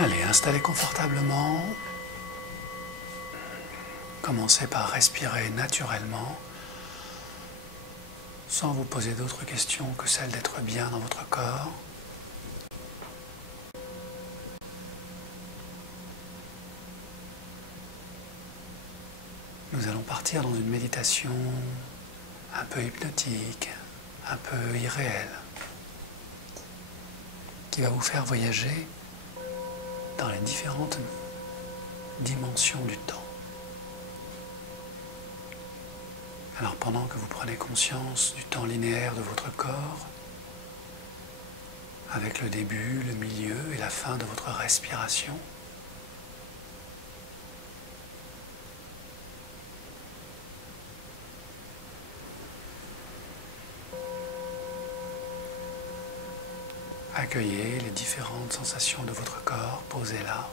Allez, installez confortablement. Commencez par respirer naturellement, sans vous poser d'autres questions que celle d'être bien dans votre corps. Nous allons partir dans une méditation un peu hypnotique, un peu irréelle, qui va vous faire voyager dans les différentes dimensions du temps. Alors pendant que vous prenez conscience du temps linéaire de votre corps, avec le début, le milieu et la fin de votre respiration, accueillez les différentes sensations de votre corps posées là.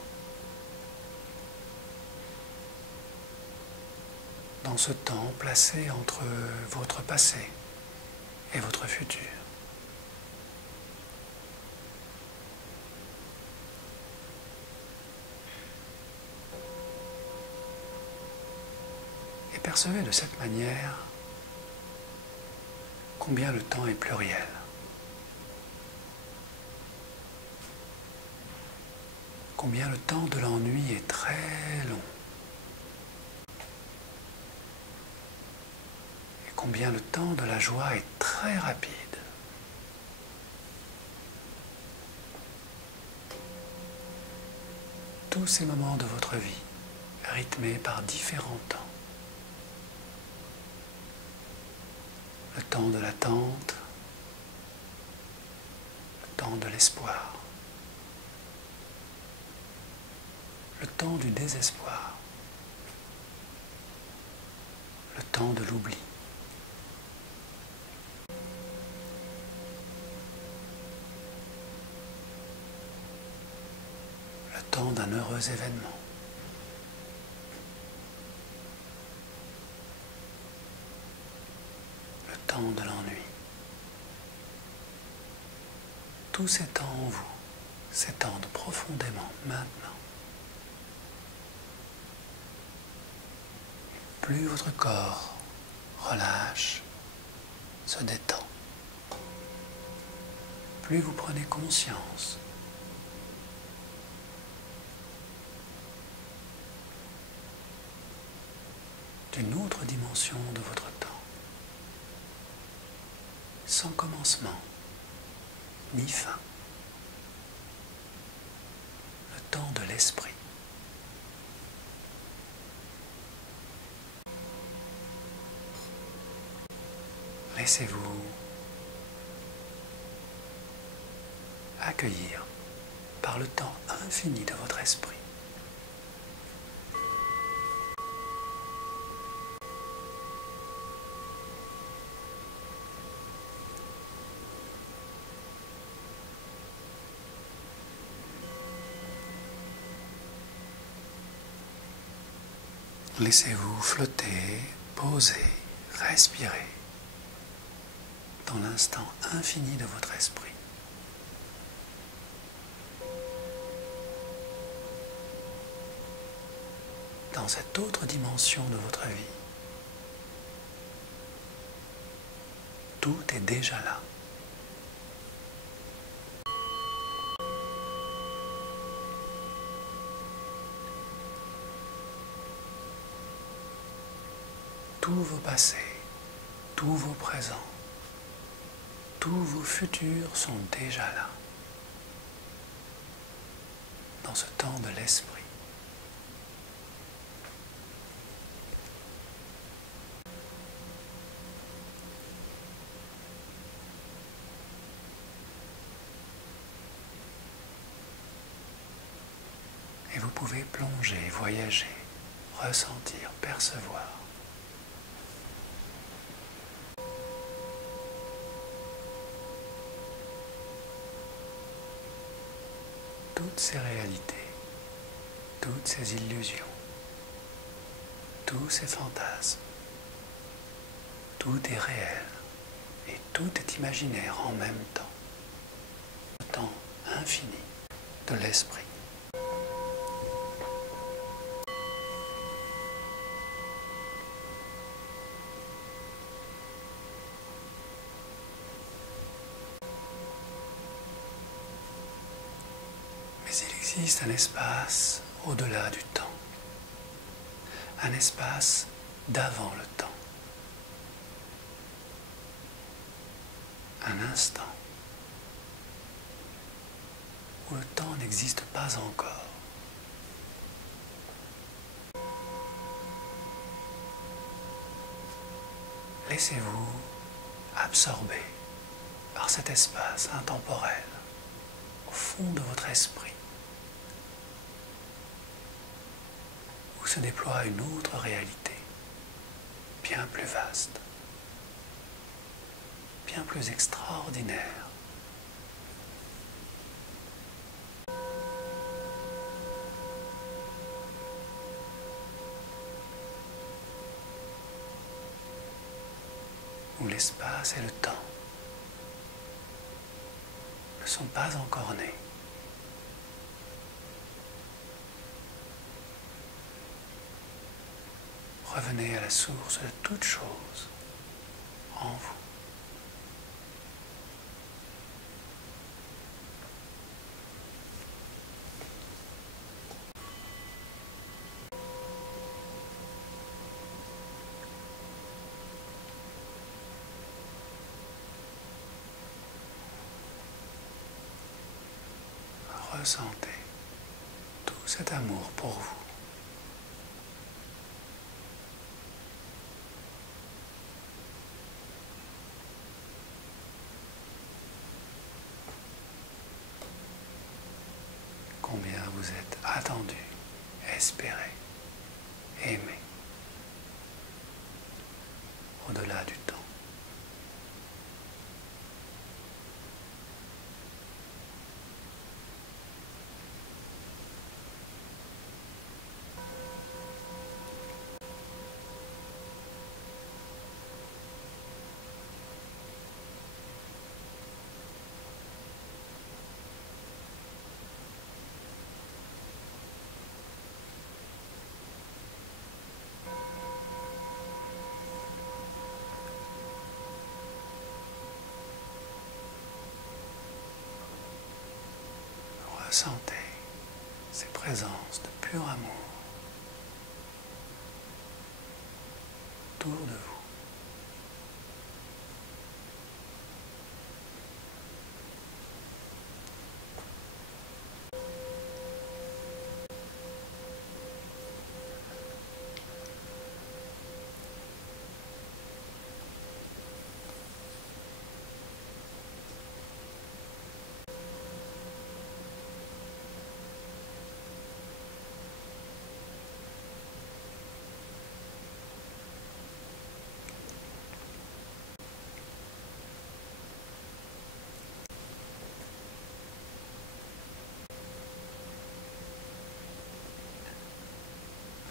Dans ce temps placé entre votre passé et votre futur. Et percevez de cette manière combien le temps est pluriel. Combien le temps de l'ennui est très long. Et combien le temps de la joie est très rapide. Tous ces moments de votre vie, rythmés par différents temps. Le temps de l'attente, le temps de l'espoir. Le temps du désespoir, le temps de l'oubli. Le temps d'un heureux événement. Le temps de l'ennui. Tous ces temps en vous s'étendent profondément maintenant. Plus votre corps relâche, se détend, plus vous prenez conscience d'une autre dimension de votre temps, sans commencement ni fin, le temps de l'esprit. Laissez-vous accueillir par le temps infini de votre esprit. Laissez-vous flotter, poser, respirer dans l'instant infini de votre esprit. Dans cette autre dimension de votre vie. Tout est déjà là. Tous vos passés, tous vos présents, tous vos futurs sont déjà là, dans ce temps de l'esprit. Et vous pouvez plonger, voyager, ressentir, percevoir. Toutes ces réalités, toutes ces illusions, tous ces fantasmes, tout est réel et tout est imaginaire en même temps. Le temps infini de l'esprit. existe un espace au-delà du temps, un espace d'avant le temps, un instant où le temps n'existe pas encore. Laissez-vous absorber par cet espace intemporel au fond de votre esprit, où se déploie une autre réalité, bien plus vaste, bien plus extraordinaire. Où l'espace et le temps ne sont pas encore nés. Revenez à la source de toute chose en vous. Ressentez tout cet amour pour vous. Combien vous êtes attendu, espéré, aimé, au-delà du temps. Ressentez ces présences de pur amour autour de vous.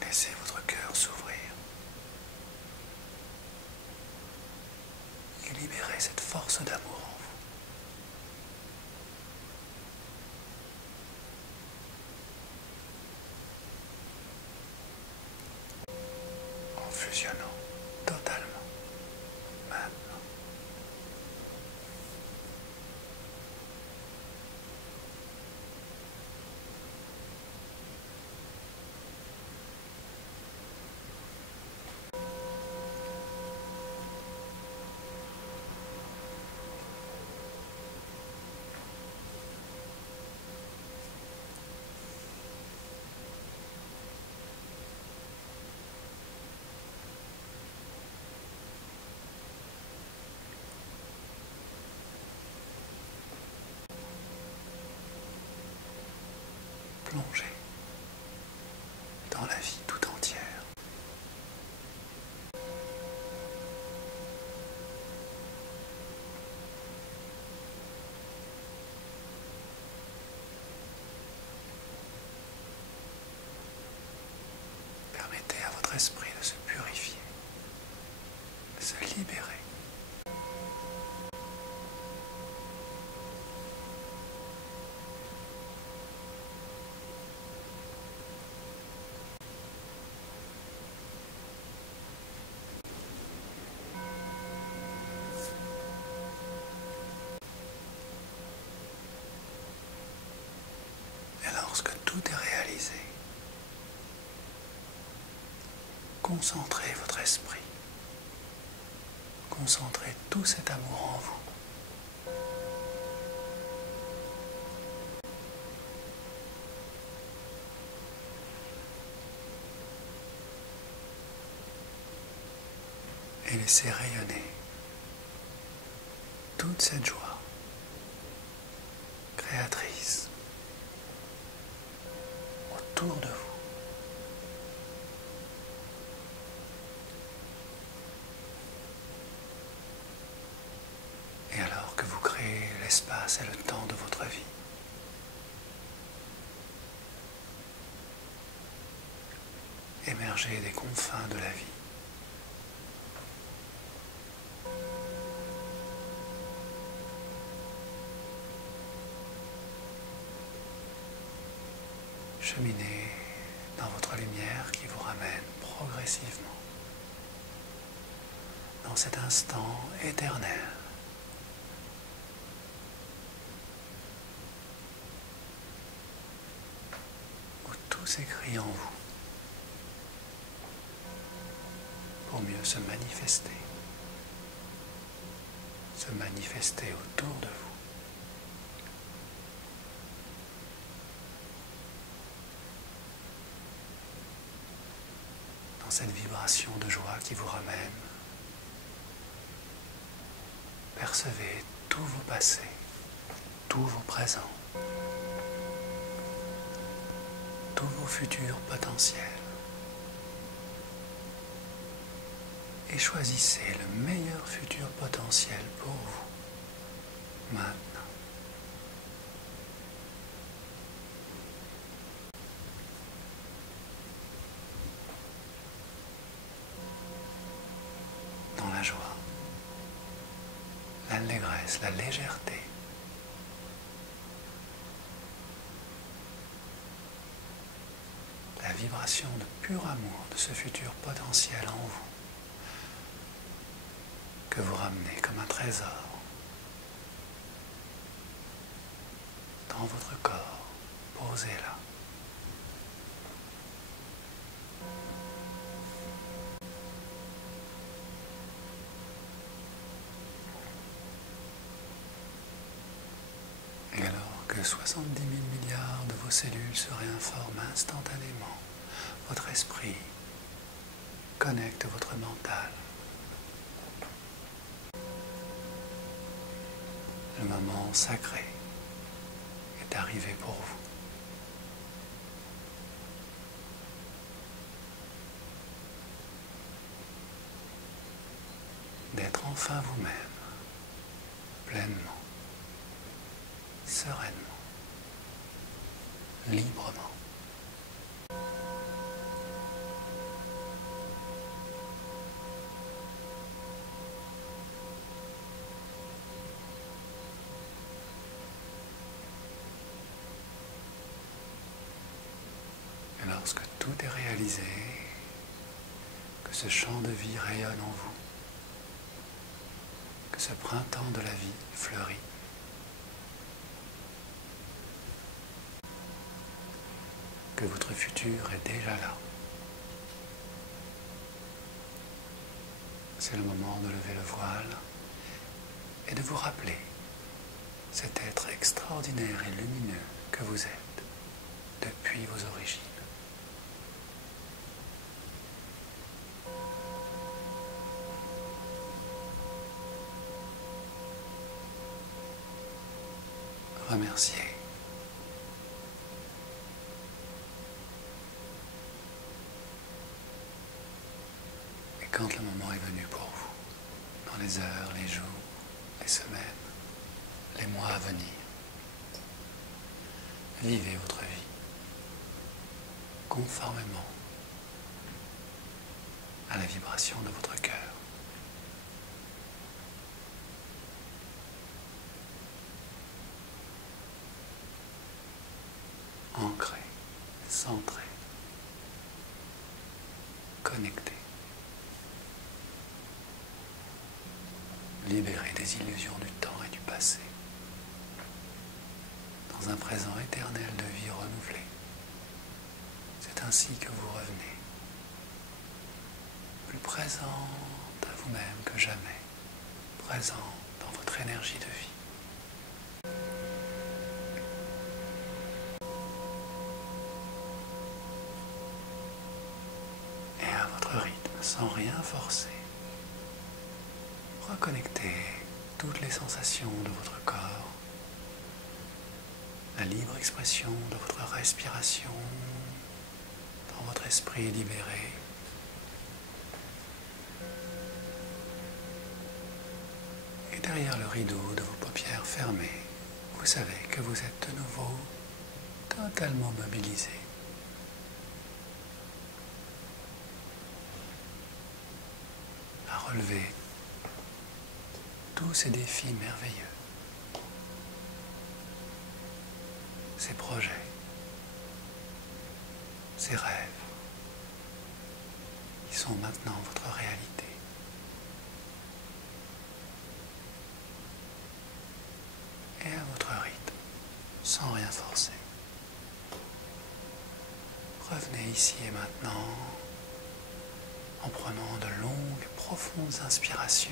Laissez votre cœur s'ouvrir et libérez cette force d'amour en vous, en fusionnant totalement maintenant. Plongez dans la vie tout entière. Permettez à votre esprit de se purifier, de se libérer. Et lorsque tout est réalisé. Concentrez votre esprit. Concentrez tout cet amour en vous. Et laissez rayonner toute cette joie créatrice autour de vous. Et alors que vous créez l'espace et le temps de votre vie, émergez des confins de la vie. Cheminez dans votre lumière qui vous ramène progressivement dans cet instant éternel où tout s'écrit en vous pour mieux se manifester autour de vous. Dans cette vibration de joie qui vous ramène, percevez tous vos passés, tous vos présents, tous vos futurs potentiels. Et choisissez le meilleur futur potentiel pour vous, maintenant. Dans la joie, l'allégresse, la légèreté, la vibration de pur amour de ce futur potentiel en vous, que vous ramenez comme un trésor dans votre corps, posé là. Et alors que 70 000 milliards de vos cellules se réinforment instantanément, votre esprit connecte votre mental. Le moment sacré est arrivé pour vous. D'être enfin vous-même, pleinement, sereinement, librement. Et lorsque tout est réalisé, que ce champ de vie rayonne en vous, que ce printemps de la vie fleurit, que votre futur est déjà là. C'est le moment de lever le voile et de vous rappeler cet être extraordinaire et lumineux que vous êtes depuis vos origines. Remerciez. Et quand le moment est venu pour vous, dans les heures, les jours, les semaines, les mois à venir, vivez votre vie conformément à la vibration de votre cœur. Ancré, centré, connecté, libéré des illusions du temps et du passé, dans un présent éternel de vie renouvelée, C'est ainsi que vous revenez, plus présent à vous-même que jamais, présent dans votre énergie de vie. Et à votre rythme, sans rien forcer, reconnectez toutes les sensations de votre corps, la libre expression de votre respiration dans votre esprit libéré. Et derrière le rideau de vos paupières fermées, vous savez que vous êtes de nouveau totalement mobilisé. À relever tous ces défis merveilleux, ces projets, ces rêves qui sont maintenant votre réalité. Et à votre rythme, sans rien forcer. Revenez ici et maintenant en prenant de longues et profondes inspirations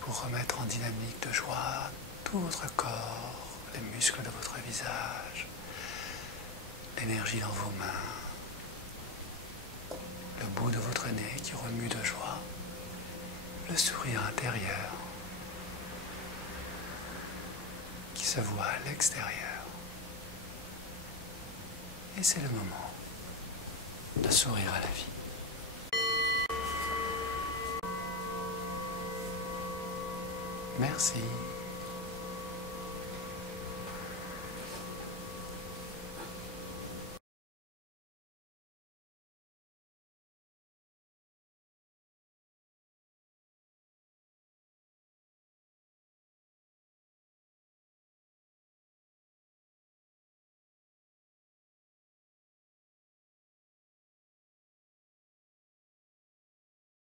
pour remettre en dynamique de joie tout votre corps, les muscles de votre visage, l'énergie dans vos mains, le bout de votre nez qui remue de joie, le sourire intérieur qui se voit à l'extérieur. Et c'est le moment de sourire à la vie. Merci.